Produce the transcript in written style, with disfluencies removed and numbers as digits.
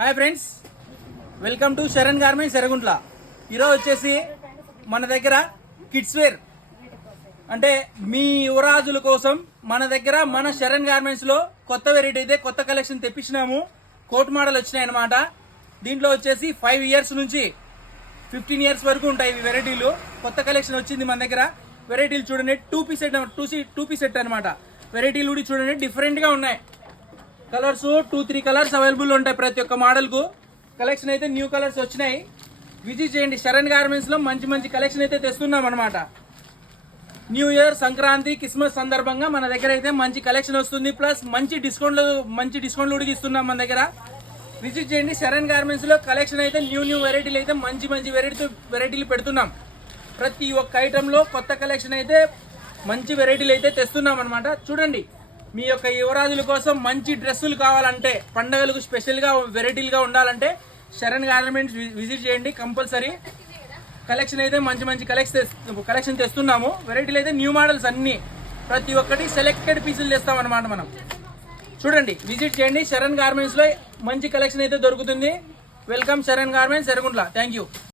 Hi friends, welcome to Sharan garments Yerraguntla. ఈరోజు వచ్చేసి మన దగ్గర కిడ్స్ వేర్ అంటే మీ యువరాజుల కోసం మన దగ్గర మన శరణ్ గార్మెంట్స్ లో కొత్త వెరైటీ అయితే కొత్త కలెక్షన్ తెప్పించినాము. కోట్ మోడల్ వచ్చినాయి అనమాట. దీంట్లో వచ్చేసి 5 years నుంచి 15 years వరకు ఉంటాయి ఈ వెరైటీలు. కొత్త కలెక్షన్ వచ్చింది మన దగ్గర. వెరైటీలు చూడండి, 2 piece సెట్ అనమాట. వెరైటీలు కూడా చూడండి, డిఫరెంట్ గా ఉన్నాయి. కలర్స్ 2-3 కలర్స్ అవైలబుల్ ఉంటాయి ప్రతి ఒక్క మోడల్ కు. కలెక్షన్ అయితే న్యూ కలర్స్ వచ్చినాయి. విజిట్ చేయండి. శరణ్ గార్మెంట్స్ లో మంచి మంచి కలెక్షన్ అయితే తెస్తున్నాం అనమాట. న్యూ ఇయర్, సంక్రాంతి, క్రిస్మస్ సందర్భంగా మన దగ్గర అయితే మంచి కలెక్షన్ వస్తుంది. ప్లస్ మంచి డిస్కౌంట్లు కూడా ఇస్తున్నాం మన దగ్గర. విజిట్ చేయండి. శరణ్ గార్మెంట్స్ లో కలెక్షన్ అయితే న్యూ వెరైటీలు అయితే మంచి వెరైటీలు పెడుతున్నాం. ప్రతి ఒక్క ఐటమ్ లో కొత్త కలెక్షన్ అయితే మంచి వెరైటీలు అయితే తెస్తున్నాం అనమాట. చూడండి, మీ యొక్క యువరాజుల కోసం మంచి డ్రెస్సులు కావాలంటే, పండగలకు స్పెషల్ గా వెరైటీలుగా ఉండాలంటే శరణ్ గార్మెంట్స్ విజిట్ చేయండి కంపల్సరీ. కలెక్షన్ అయితే మంచి కలెక్షన్ తెస్తున్నాము. వెరైటీలు అయితే న్యూ మోడల్స్ అన్ని, ప్రతి ఒక్కటి సెలెక్టెడ్ పీసులు తెస్తాం అనమాట మనం. చూడండి, విజిట్ చేయండి. శరణ్ గార్మెంట్స్ లో మంచి కలెక్షన్ అయితే దొరుకుతుంది. Welcome Sharan garments Yerraguntla. Thank you.